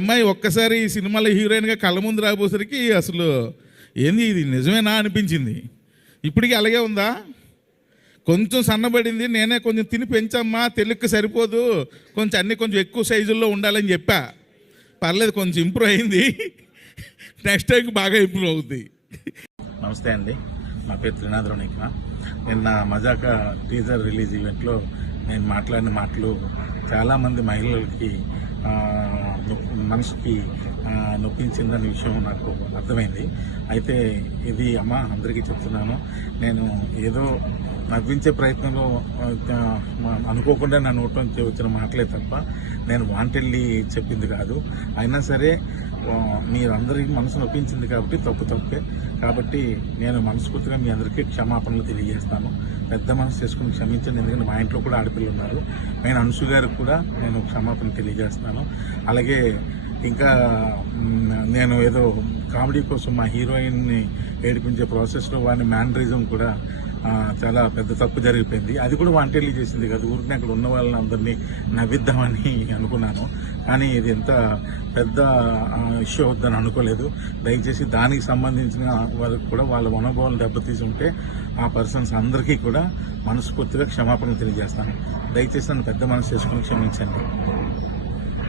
అమ్మాయి ఒక్కసారి ఈ సినిమాలో హీరోయిన్గా కళ్ళ ముందు రాబోసరికి అసలు ఏంది ఇది నిజమేనా అనిపించింది ఇప్పటికీ అలాగే ఉందా కొంచెం సన్నబడింది నేనే కొంచెం తిని పెంచమ్మా తెలుగు సరిపోదు కొంచెం అన్ని కొంచెం ఎక్కువ సైజుల్లో ఉండాలని చెప్పా పర్లేదు కొంచెం ఇంప్రూవ్ అయింది నెక్స్ట్ టైంకి బాగా ఇంప్రూవ్ అవుద్ది నమస్తే అండి నా పేరు త్రినాథరావు నిన్న మజాక టీజర్ రిలీజ్ ఈవెంట్లో నేను మాట్లాడిన మాటలు చాలామంది మహిళలకి మనసుకి నొప్పించిందనే విషయం నాకు అర్థమైంది అయితే ఇది అమ్మ అందరికీ చెప్తున్నాను నేను ఏదో నవ్వించే ప్రయత్నంలో అనుకోకుండా నా నోట్ నుంచి వచ్చిన మాటలే తప్ప నేను వాంటెళ్ళి చెప్పింది కాదు అయినా సరే మీరందరికీ మనసు నొప్పించింది కాబట్టి తప్పు తప్పే కాబట్టి నేను మనస్ఫూర్తిగా మీ అందరికీ క్షమాపణలు తెలియజేస్తాను పెద్ద మనసు చేసుకుని క్షమించండి ఎందుకంటే మా ఇంట్లో కూడా ఆడపిల్లలు ఉన్నారు నేను అంశు గారికి కూడా నేను క్షమాపణ తెలియజేస్తాను అలాగే ఇంకా నేను ఏదో కామెడీ కోసం మా హీరోయిన్ని ఏడిపించే ప్రాసెస్లో వాడిని మ్యాండరిజం కూడా చాలా పెద్ద తప్పు జరిగిపోయింది అది కూడా వాంటెళ్ళి చేసింది కదా ఊరికి అక్కడ ఉన్న వాళ్ళని అందరినీ నవ్విద్దామని అనుకున్నాను కానీ ఇది ఎంత పెద్ద ఇష్యూ అవుద్దని అనుకోలేదు దయచేసి దానికి సంబంధించిన వాళ్ళకి కూడా వాళ్ళ మనోభావాలు దెబ్బతీసి ఉంటే ఆ పర్సన్స్ అందరికీ కూడా మనస్ఫూర్తిగా క్షమాపణ తెలియజేస్తాను దయచేసి నన్ను పెద్ద మనసు చేసుకుని క్షమించండి